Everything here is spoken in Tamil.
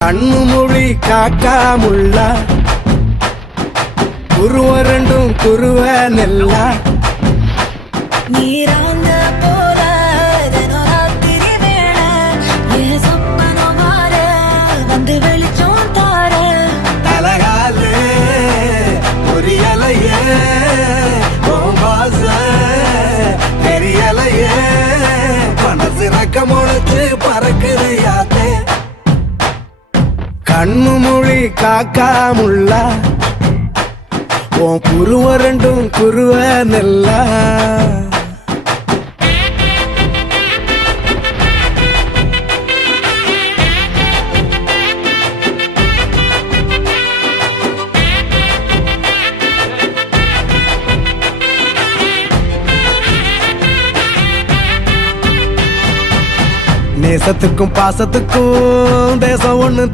கண்ணு மொழி காக்காமுள்ள குருவ ரெண்டும் குருவ நெல்லா நீராங்க போல ராத்திரி வேளை என் சொப்பனம் மாற வந்து வெளிச்சம் தார தலகாலே புரியலையே பாச தெரியலையே மனசு ரக்க முளைச்சு பறக்குறியாத்தே கண்ணு மொழி காக்காமுள்ள உன் குருவ ரெண்டும் குருவ நெல்லா நேசத்துக்கும் பாசத்துக்கும் தேசம் ஒண்ணு